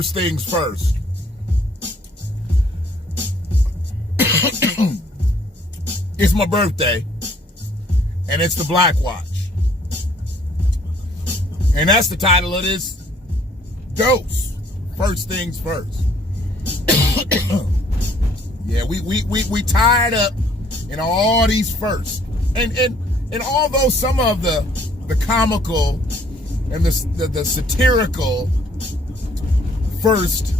first things first. It's my birthday, and it's the Black Watch. And that's the title of this dose. First things first. Yeah, we tied up in all these firsts. And although some of the comical and the satirical first,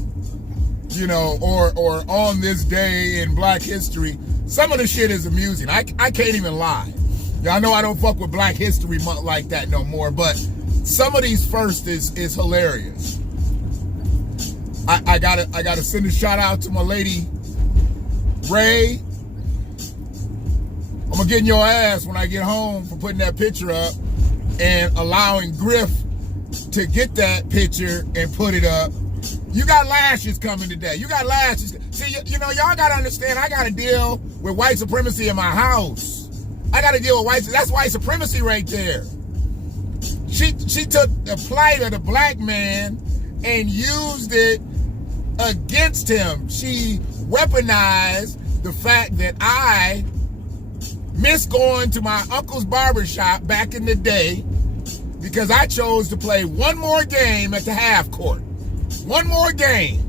you know, or on this day in Black history, some of the shit is amusing. I can't even lie. Y'all know I don't fuck with Black History Month like that no more, but some of these first is hilarious. I gotta send a shout out to my lady Ray. I'm gonna get in your ass when I get home for putting that picture up and allowing Griff to get that picture and put it up. You got lashes coming today. You got lashes. See, you know, y'all gotta understand, I gotta deal with white supremacy in my house. I gotta deal with white, that's white supremacy right there. She took the plight of the black man and used it against him. She weaponized the fact that I missed going to my uncle's barbershop back in the day because I chose to play one more game at the half court. One more game.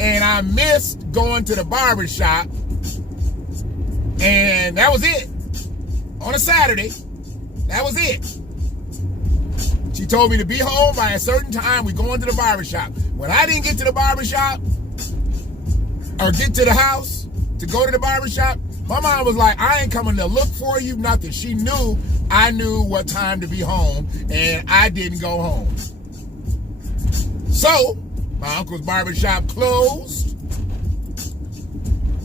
And I missed going to the barbershop. And that was it. On a Saturday. That was it. She told me to be home by a certain time. We going to the barbershop. When I didn't get to the barbershop or get to the house to go to the barbershop, my mom was like, I ain't coming to look for you, nothing. She knew I knew what time to be home, and I didn't go home. So, my uncle's barbershop closed,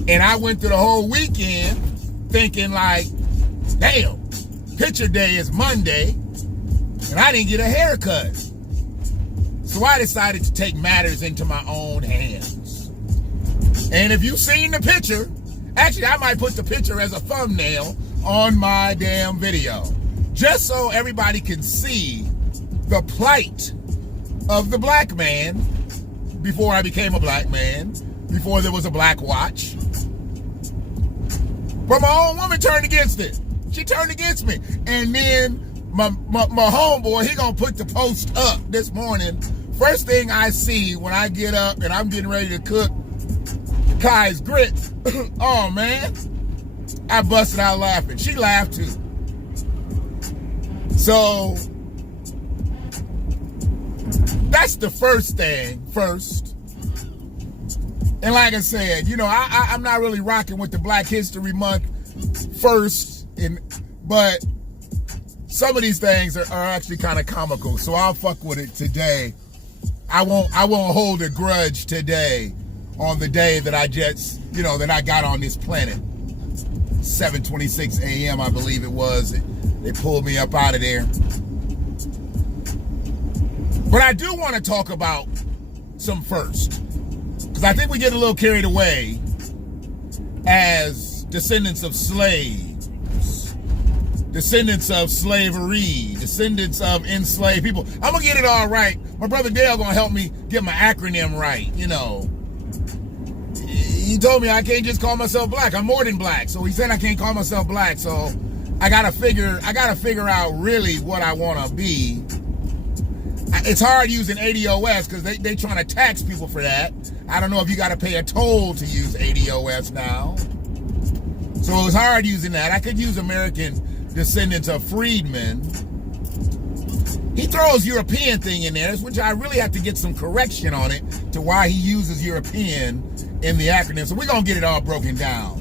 and I went through the whole weekend thinking like, damn, picture day is Monday, and I didn't get a haircut. So I decided to take matters into my own hands. And if you've seen the picture, actually I might put the picture as a thumbnail on my damn video, just so everybody can see the plight of the black man before I became a black man, before there was a Black Watch. But my own woman turned against it. She turned against me. And then my homeboy, he gonna put the post up this morning. First thing I see when I get up and I'm getting ready to cook Kai's grits, oh man, I busted out laughing. She laughed too. So that's the first thing first. And like I said, you know, I'm not really rocking with the Black History Month first, but some of these things are actually kind of comical. So I'll fuck with it today. I won't hold a grudge today on the day that I just, you know, that I got on this planet. 7:26 a.m. I believe it was. They pulled me up out of there. But I do want to talk about some first, because I think we get a little carried away as descendants of slaves, descendants of slavery, descendants of enslaved people. I'm going to get it all right. My brother Dale going to help me get my acronym right, you know. He told me I can't just call myself black. I'm more than black. So he said I can't call myself black. So I gotta figure out really what I want to be. It's hard using ADOS because they trying to tax people for that. I don't know if you got to pay a toll to use ADOS now. So it was hard using that. I could use American descendants of freedmen. He throws European thing in there, which I really have to get some correction on it to why he uses European in the acronym. So we're going to get it all broken down.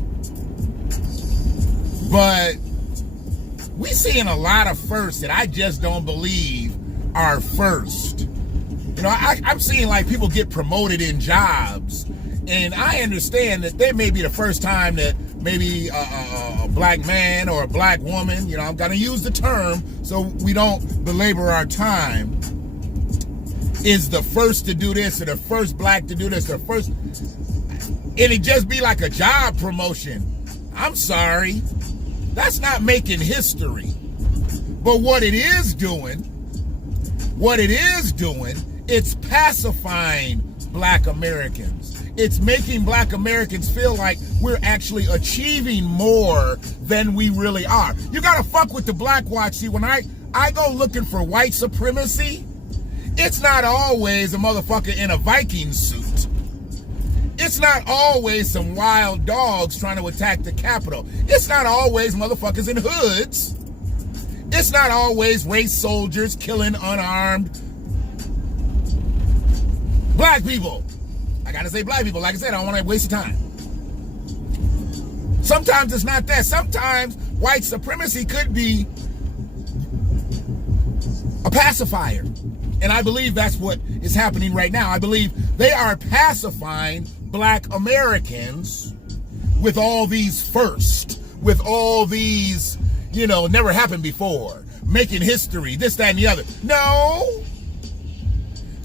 But we seeing a lot of firsts that I just don't believe are first. You know, I'm seeing like people get promoted in jobs, and I understand that they may be the first time that maybe a black man or a black woman, you know, I'm going to use the term so we don't belabor our time, is the first to do this or the first black to do this or first, and it just be like a job promotion. I'm sorry, that's not making history. But what it is doing It's pacifying black Americans. It's making black Americans feel like we're actually achieving more than we really are. You gotta fuck with the black watch. See, when I go looking for white supremacy, it's not always a motherfucker in a Viking suit. It's not always some wild dogs trying to attack the Capitol. It's not always motherfuckers in hoods. It's not always race soldiers killing unarmed black people. I gotta say black people. Like I said, I don't want to waste your time. Sometimes it's not that. Sometimes white supremacy could be a pacifier. And I believe that's what is happening right now. I believe they are pacifying black Americans with all these first, with all these, never happened before, making history, this, that, and the other. No.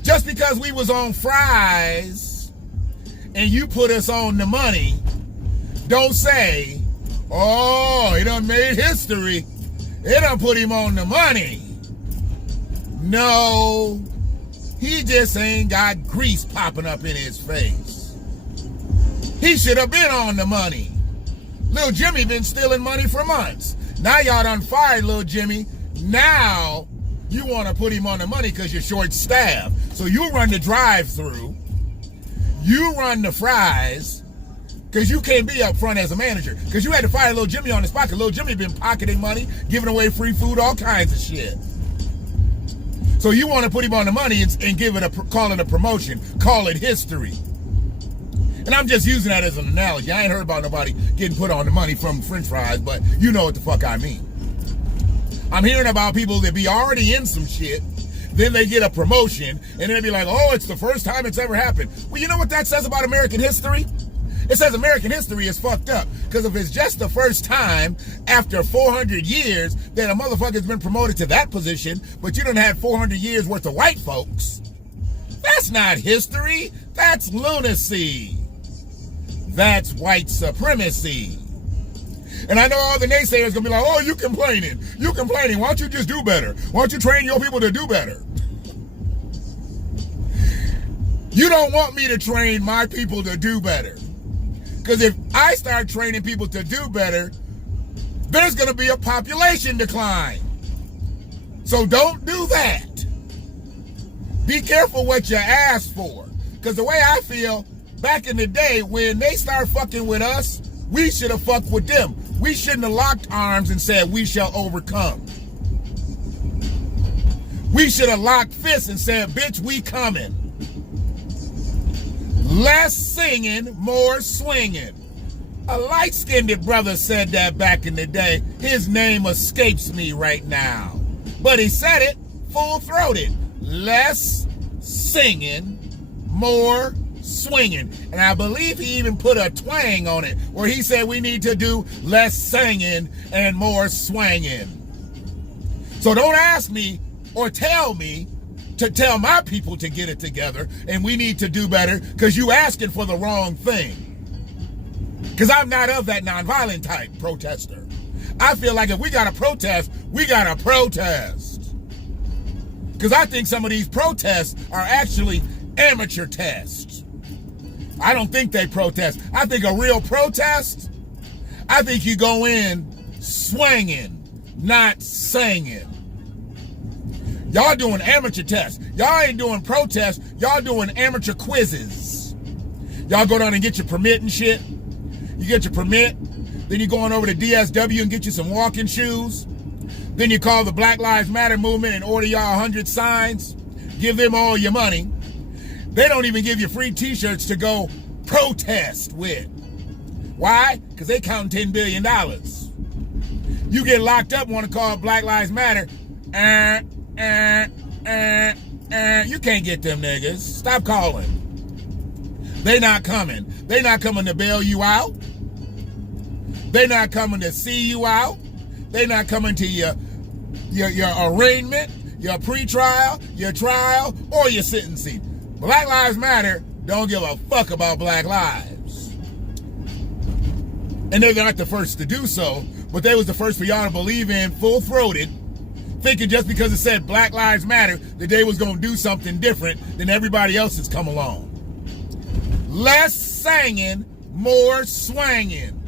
Just because we was on fries and you put us on the money, don't say, oh, he done made history. They done put him on the money. No, he just ain't got grease popping up in his face. He should have been on the money. Lil Jimmy been stealing money for months. Now y'all done fired Lil Jimmy. Now you want to put him on the money because you're short-staffed. So you run the drive-through. You run the fries because you can't be up front as a manager. Because you had to fire Lil Jimmy on the spot because Lil Jimmy been pocketing money, giving away free food, all kinds of shit. So you want to put him on the money and give it call it a promotion, call it history. And I'm just using that as an analogy. I ain't heard about nobody getting put on the money from French fries, but you know what the fuck I mean. I'm hearing about people that be already in some shit, then they get a promotion, and then they be like, oh, it's the first time it's ever happened. Well, you know what that says about American history? It says American history is fucked up. Because if it's just the first time after 400 years that a motherfucker's been promoted to that position, but you done had 400 years worth of white folks, that's not history. That's lunacy. That's white supremacy. And I know all the naysayers gonna be like, oh, you complaining. Why don't you just do better? Why don't you train your people to do better? You don't want me to train my people to do better. Because if I start training people to do better, there's gonna be a population decline. So don't do that. Be careful what you ask for. Because the way I feel, back in the day, when they start fucking with us, we should have fucked with them. We shouldn't have locked arms and said, we shall overcome. We should have locked fists and said, bitch, we coming. Less singing, more swinging. A light-skinned brother said that back in the day. His name escapes me right now. But he said it full-throated. Less singing, more swinging. And I believe he even put a twang on it where he said we need to do less singing and more swanging. So don't ask me or tell me to tell my people to get it together and we need to do better because you asking for the wrong thing. Because I'm not of that nonviolent type protester. I feel like if we got to protest, we got to protest. Because I think some of these protests are actually amateur tests. I don't think they protest. I think a real protest, I think you go in swinging, not singing. Y'all doing amateur tests. Y'all ain't doing protests. Y'all doing amateur quizzes. Y'all go down and get your permit and shit. You get your permit. Then you go on over to DSW and get you some walking shoes. Then you call the Black Lives Matter movement and order y'all 100 signs. Give them all your money. They don't even give you free t-shirts to go protest with. Why? Because they count $10 billion. You get locked up, want to call Black Lives Matter. You can't get them niggas. Stop calling. They not coming. They not coming to bail you out. They not coming to see you out. They not coming to your arraignment, your pretrial, your trial, or your sentencing. Black Lives Matter don't give a fuck about black lives. And they're not the first to do so, but they was the first for y'all to believe in full-throated thinking just because it said Black Lives Matter, that they was going to do something different than everybody else that's come along. Less singing, more swanging.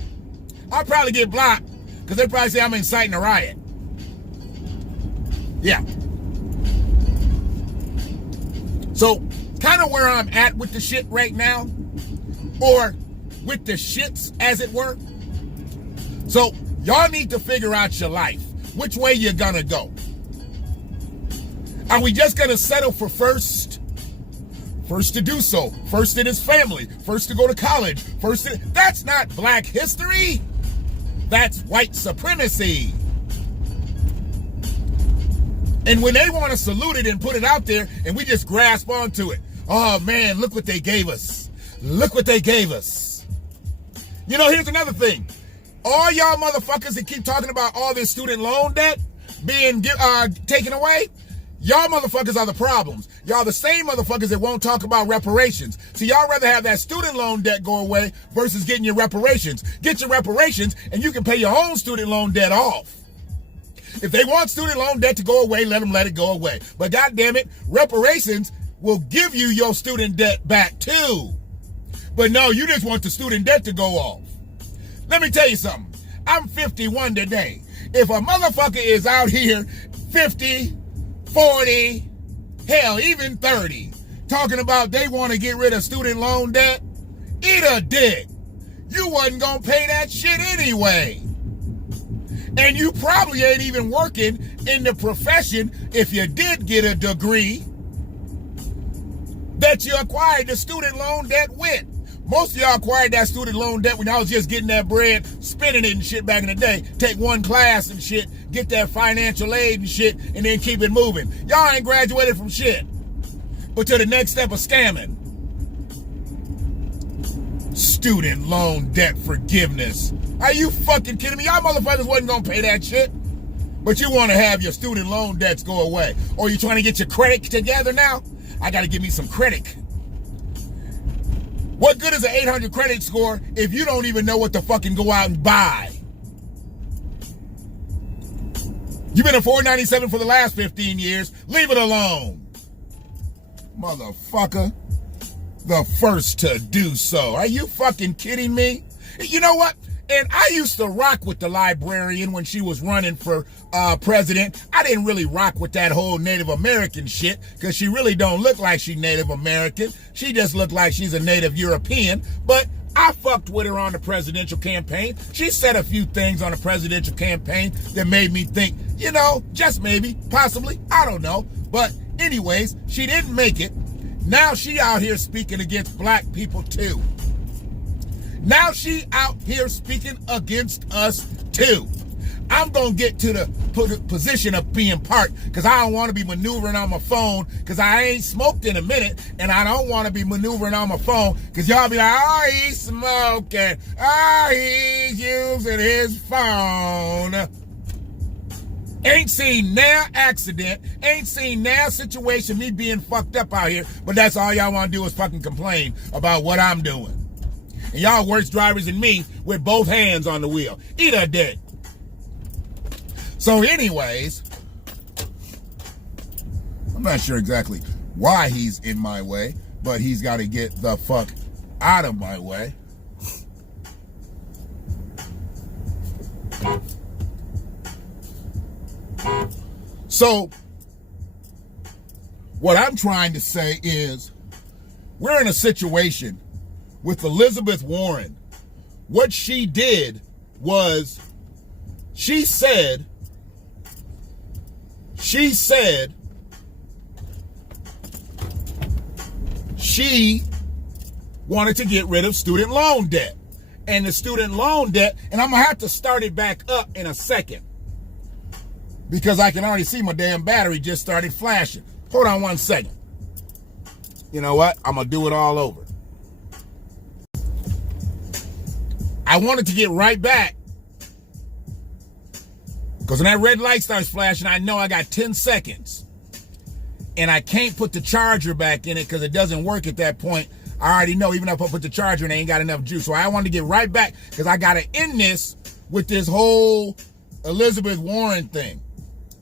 I'll probably get blocked because they probably say I'm inciting a riot. Yeah. So, kind of where I'm at with the shit right now, or with the shits, as it were. So, y'all need to figure out your life. Which way you're gonna go. Are we just gonna settle for first? First to do so. First in his family. First to go to college. That's not black history. That's white supremacy. And when they want to salute it and put it out there, and we just grasp onto it. Oh man, look what they gave us. Look what they gave us. You know, here's another thing. All y'all motherfuckers that keep talking about all this student loan debt being taken away, y'all motherfuckers are the problems. Y'all the same motherfuckers that won't talk about reparations. So y'all rather have that student loan debt go away versus getting your reparations. Get your reparations and you can pay your own student loan debt off. If they want student loan debt to go away, let them let it go away. But goddamn it, reparations will give you your student debt back too. But no, you just want the student debt to go off. Let me tell you something. I'm 51 today. If a motherfucker is out here 50, 40, hell, even 30, talking about they want to get rid of student loan debt, eat a dick. You wasn't going to pay that shit anyway. And you probably ain't even working in the profession, if you did get a degree, that you acquired the student loan debt with. Most of y'all acquired that student loan debt when y'all was just getting that bread, spending it and shit back in the day. Take one class and shit, get that financial aid and shit, and then keep it moving. Y'all ain't graduated from shit. But to the next step of scamming. Student loan debt forgiveness. Are you fucking kidding me? Y'all motherfuckers wasn't gonna pay that shit. But you want to have your student loan debts go away. Or you trying to get your credit together now? I gotta give me some credit. What good is an 800 credit score if you don't even know what to fucking go out and buy? You've been a 497 for the last 15 years. Leave it alone. Motherfucker. The first to do so. Are you fucking kidding me? You know what? And I used to rock with the librarian when she was running for president. I didn't really rock with that whole Native American shit because she really don't look like she's Native American. She just looked like she's a Native European. But I fucked with her on the presidential campaign. She said a few things on the presidential campaign that made me think, you know, just maybe, possibly, I don't know. But anyways, she didn't make it. Now she out here speaking against black people too. Now she out here speaking against us too. I'm going to get to the position of being part because I don't want to be maneuvering on my phone because I ain't smoked in a minute and I don't want to be maneuvering on my phone because y'all be like, oh, he's smoking. Oh, he's using his phone. Ain't seen now accident. Ain't seen now situation me being fucked up out here. But that's all y'all want to do is fucking complain about what I'm doing. And y'all worse drivers than me with both hands on the wheel. Eat a dick. So anyways, I'm not sure exactly why he's in my way, but he's got to get the fuck out of my way. So what I'm trying to say is we're in a situation with Elizabeth Warren. What she did was she said she wanted to get rid of student loan debt. And the student loan debt, and I'm going to have to start it back up in a second because I can already see my damn battery just started flashing. Hold on one second. You know what? I'm going to do it all over. I wanted to get right back because when that red light starts flashing, I know I got 10 seconds. And I can't put the charger back in it because it doesn't work at that point. I already know even if I put the charger in, I ain't got enough juice. So I wanted to get right back because I got to end this with this whole Elizabeth Warren thing.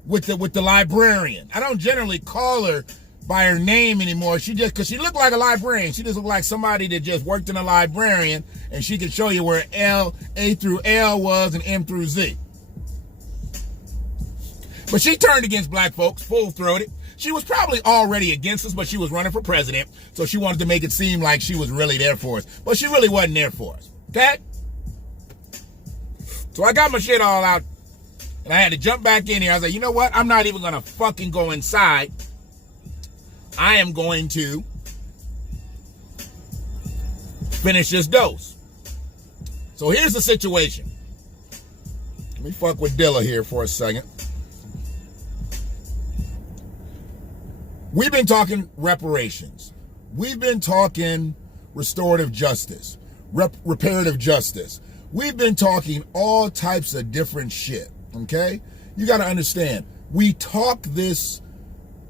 with the librarian. I don't generally call her by her name anymore. She just, because she looked like a librarian. She just looked like somebody that just worked in a librarian, and she could show you where A through L was and M through Z. But she turned against black folks, full-throated. She was probably already against us, but she was running for president, so she wanted to make it seem like she was really there for us. But she really wasn't there for us, okay? So I got my shit all out, and I had to jump back in here. I was like, you know what? I'm not even going to fucking go inside. I am going to finish this dose. So here's the situation. Let me fuck with Dilla here for a second. We've been talking reparations. We've been talking restorative justice, reparative justice. We've been talking all types of different shit, okay? You got to understand, we talk this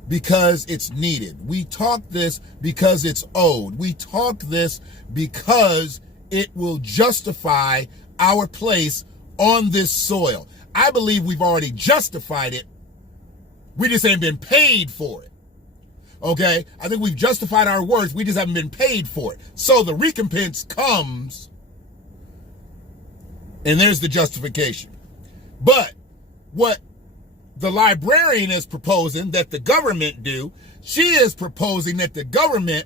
because it's needed. We talk this because it's owed. We talk this because it will justify our place on this soil. I believe we've already justified it. We just ain't been paid for it. Okay? I think we've justified our words. We just haven't been paid for it. So the recompense comes, and there's the justification. But what the librarian is proposing that the government do, she is proposing that the government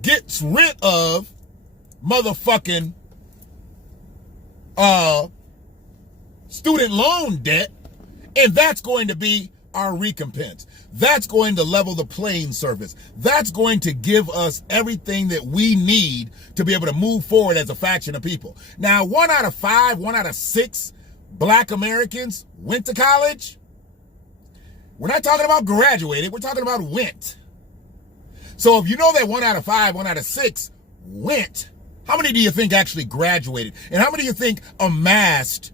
gets rid of motherfucking student loan debt, and that's going to be our recompense. That's going to level the playing surface. That's going to give us everything that we need to be able to move forward as a faction of people. Now, 1 out of 5, 1 out of 6 black Americans went to college. We're not talking about graduated. We're talking about went. So if you know that 1 out of 5, 1 out of 6 went, how many do you think actually graduated? And how many do you think amassed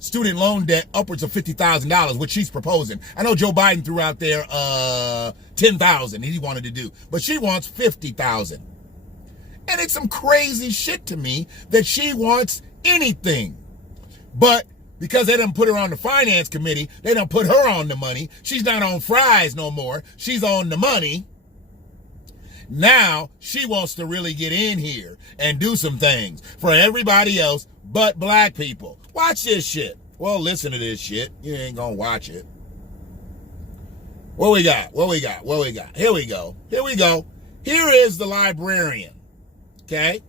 student loan debt upwards of $50,000, which she's proposing? I know Joe Biden threw out there $10,000 he wanted to do, but she wants $50,000. And it's some crazy shit to me that she wants anything. But because they didn't put her on the finance committee, they don't put her on the money. She's not on fries no more. She's on the money. Now she wants to really get in here and do some things for everybody else but black people. Watch this shit. Well, listen to this shit. You ain't gonna watch it. What we got? What we got? What we got? Here we go. Here we go. Here is the librarian. Okay?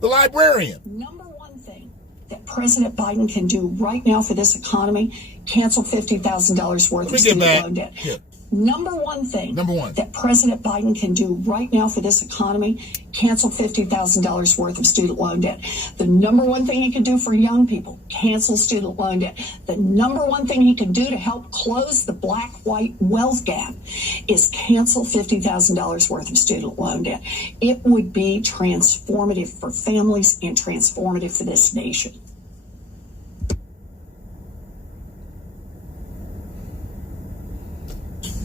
The librarian. Number one thing that President Biden can do right now for this economy, cancel $50,000 worth of student loan debt. Here. Number one thing Number that President Biden can do right now for this economy, cancel $50,000 worth of student loan debt. The number one thing he can do for young people, cancel student loan debt. The number one thing he can do to help close the black-white wealth gap is cancel $50,000 worth of student loan debt. It would be transformative for families and transformative for this nation.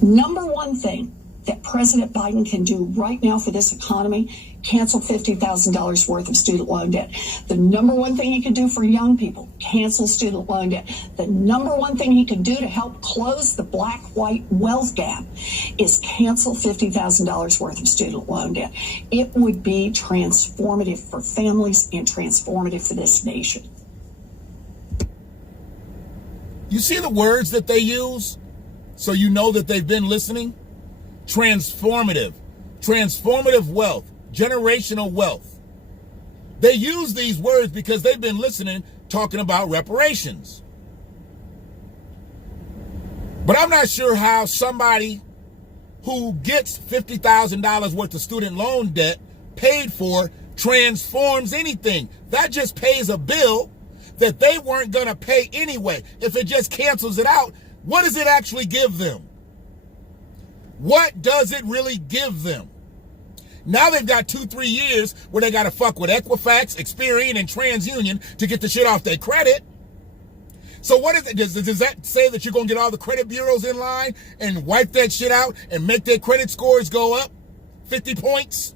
Number one thing that President Biden can do right now for this economy, cancel $50,000 worth of student loan debt. The number one thing he can do for young people, cancel student loan debt. The number one thing he can do to help close the black-white wealth gap is cancel $50,000 worth of student loan debt. It would be transformative for families and transformative for this nation. You see the words that they use? So you know that they've been listening? Transformative. Transformative wealth. Generational wealth. They use these words because they've been listening, talking about reparations. But I'm not sure how somebody who gets $50,000 worth of student loan debt paid for transforms anything. That just pays a bill that they weren't going to pay anyway. If it just cancels it out, what does it actually give them? What does it really give them? Now they've got 2-3 years where they got to fuck with Equifax, Experian, and TransUnion to get the shit off their credit. So what is it? Does that say that you're going to get all the credit bureaus in line and wipe that shit out and make their credit scores go up 50 points?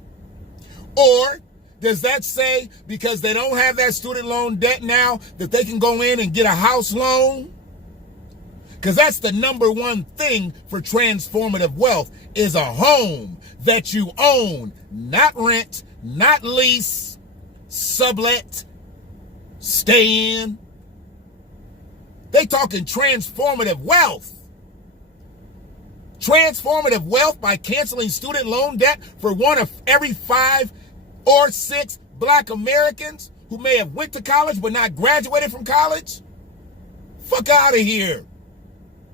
Or does that say because they don't have that student loan debt now that they can go in and get a house loan? Because that's the number one thing for transformative wealth is a home that you own, not rent, not lease, sublet, stay in. They talking transformative wealth. Transformative wealth by canceling student loan debt for one of every 5 or 6 black Americans who may have went to college but not graduated from college? Fuck out of here.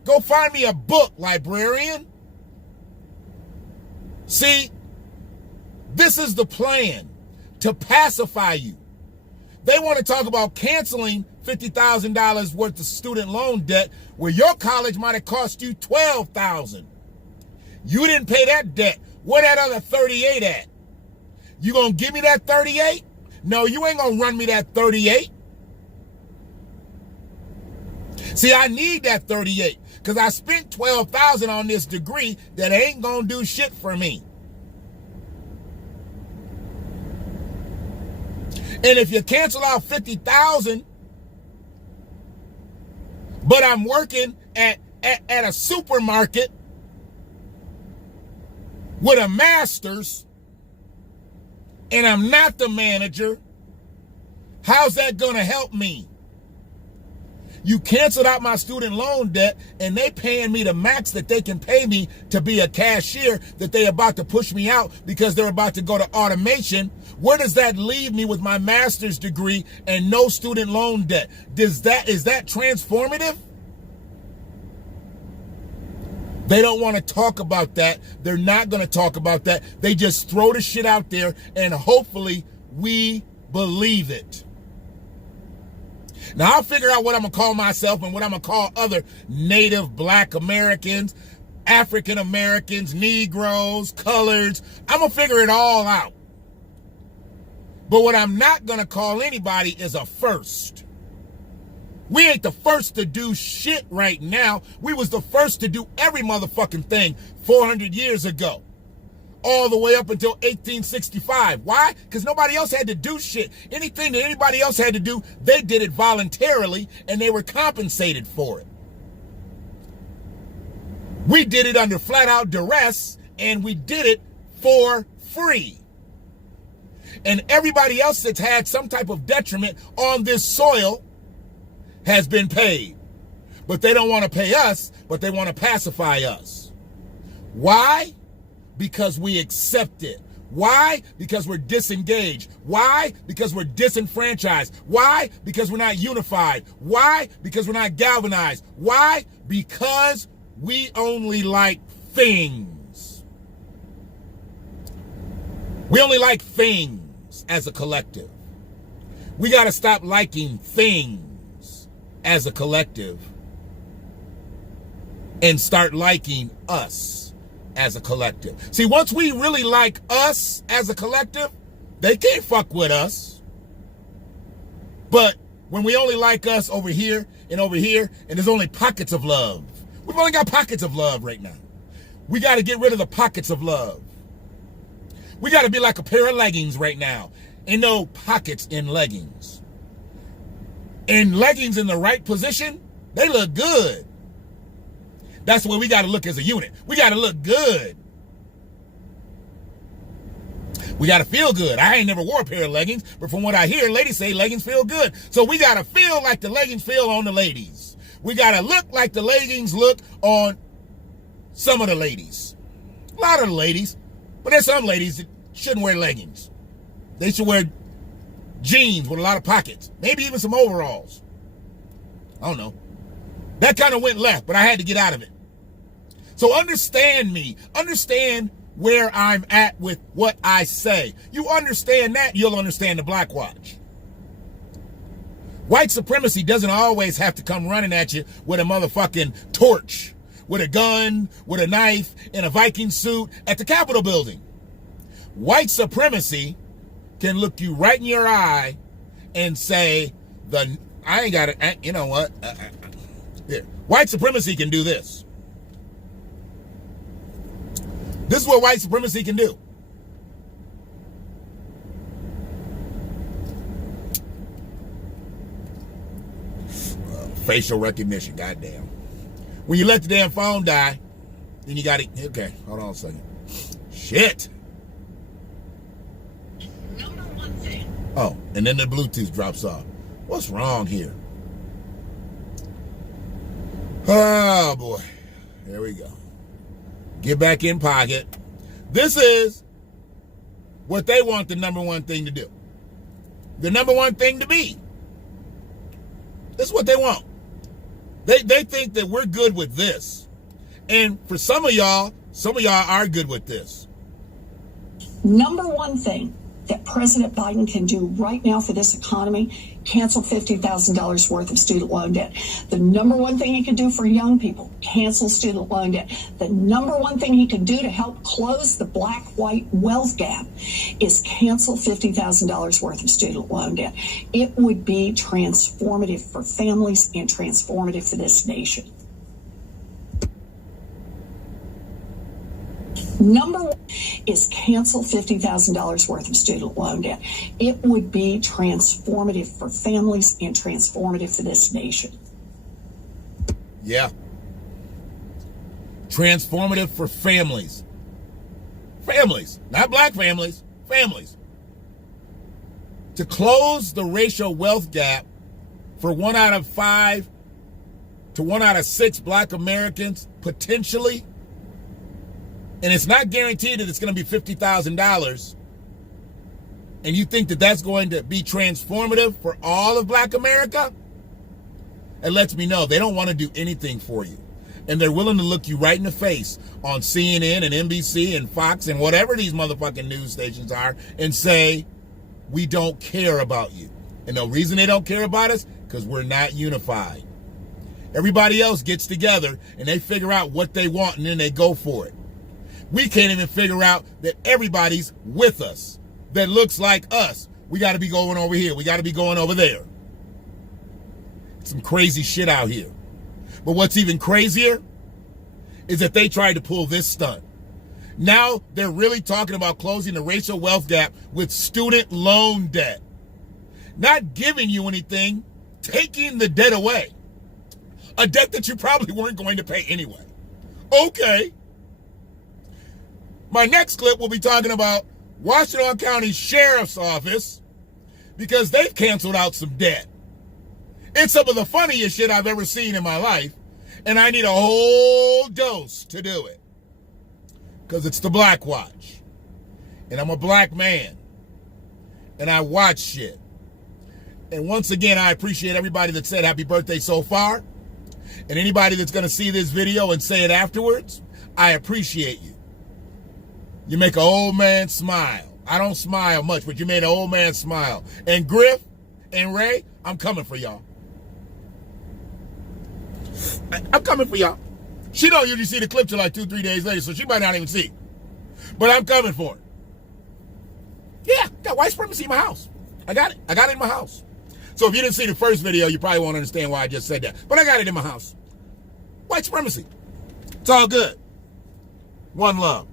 Go find me a book, librarian. See, this is the plan to pacify you. They want to talk about canceling $50,000 worth of student loan debt where your college might have cost you $12,000. You didn't pay that debt. Where that other 38 at? You gonna give me that 38? No, you ain't gonna run me that 38. See, I need that 38 because I spent $12,000 on this degree that ain't gonna do shit for me. And if you cancel out $50,000, but I'm working at a supermarket with a master's and I'm not the manager, how's that gonna help me? You canceled out my student loan debt and they paying me the max that they can pay me to be a cashier that they about to push me out because they're about to go to automation. Where does that leave me with my master's degree and no student loan debt? Is that transformative? They don't want to talk about that. They're not going to talk about that. They just throw the shit out there and hopefully we believe it. Now, I'll figure out what I'm going to call myself and what I'm going to call other Native Black Americans, African Americans, Negroes, coloreds. I'm going to figure it all out. But what I'm not going to call anybody is a first. We ain't the first to do shit right now. We was the first to do every motherfucking thing 400 years ago. All the way up until 1865. Why? Because nobody else had to do shit. Anything that anybody else had to do, they did it voluntarily and they were compensated for it. We did it under flat out duress and we did it for free. And everybody else that's had some type of detriment on this soil has been paid. But they don't want to pay us, but they want to pacify us. Why? Because we accept it. Why? Because we're disengaged. Why? Because we're disenfranchised. Why? Because we're not unified. Why? Because we're not galvanized. Why? Because we only like things. We only like things as a collective. We got to stop liking things as a collective and start liking us as a collective. See, once we really like us as a collective, they can't fuck with us. But when we only like us over here, and there's only pockets of love. We've only got pockets of love right now. We got to get rid of the pockets of love. We got to be like a pair of leggings right now. Ain't no pockets in leggings. And leggings in the right position, they look good. That's the way we got to look as a unit. We got to look good. We got to feel good. I ain't never wore a pair of leggings, but from what I hear, ladies say leggings feel good. So we got to feel like the leggings feel on the ladies. We got to look like the leggings look on some of the ladies. A lot of the ladies. But there's some ladies that shouldn't wear leggings. They should wear jeans with a lot of pockets. Maybe even some overalls. I don't know. That kind of went left, but I had to get out of it. So understand me. Understand where I'm at with what I say. You understand that, you'll understand the Black Watch. White supremacy doesn't always have to come running at you with a motherfucking torch, with a gun, with a knife, in a Viking suit at the Capitol building. White supremacy can look you right in your eye and say, I ain't got it, you know what? Here. White supremacy can do this. This is what white supremacy can do. Facial recognition, goddamn. When you let the damn phone die, then you got to, okay, hold on a second. Shit. Oh, and then the Bluetooth drops off. What's wrong here? Oh, boy. There we go. Get back in pocket. This is what they want the number one thing to do. The number one thing to be. This is what they want. They think that we're good with this. And for some of y'all are good with this. Number one thing that President Biden can do right now for this economy, cancel $50,000 worth of student loan debt. The number one thing he could do for young people, cancel student loan debt. The number one thing he could do to help close the black-white wealth gap is cancel $50,000 worth of student loan debt. It would be transformative for families and transformative for this nation. Number one is cancel $50,000 worth of student loan debt. It would be transformative for families and transformative for this nation. Yeah. Transformative for families. Families, not black families, families. To close the racial wealth gap for 1 out of 5 to 1 out of 6 black Americans, potentially. And it's not guaranteed that it's going to be $50,000. And you think that that's going to be transformative for all of black America? It lets me know they don't want to do anything for you. And they're willing to look you right in the face on CNN and NBC and Fox and whatever these motherfucking news stations are and say, we don't care about you. And the reason they don't care about us, because we're not unified. Everybody else gets together and they figure out what they want and then they go for it. We can't even figure out that everybody's with us, that looks like us. We got to be going over here. We got to be going over there. Some crazy shit out here. But what's even crazier is that they tried to pull this stunt. Now they're really talking about closing the racial wealth gap with student loan debt. Not giving you anything, taking the debt away. A debt that you probably weren't going to pay anyway. Okay. My next clip will be talking about Washington County Sheriff's Office because they've canceled out some debt. It's some of the funniest shit I've ever seen in my life, and I need a whole dose to do it because it's the Black Watch, and I'm a black man, and I watch shit. And once again, I appreciate everybody that said happy birthday so far, and anybody that's going to see this video and say it afterwards, I appreciate you. You make an old man smile. I don't smile much, but you made an old man smile. And Griff and Ray, I'm coming for y'all. I'm coming for y'all. She don't usually see the clip till like 2-3 days later, so she might not even see it. But I'm coming for it. Yeah, got white supremacy in my house. I got it. I got it in my house. So if you didn't see the first video, you probably won't understand why I just said that. But I got it in my house. White supremacy. It's all good. One love.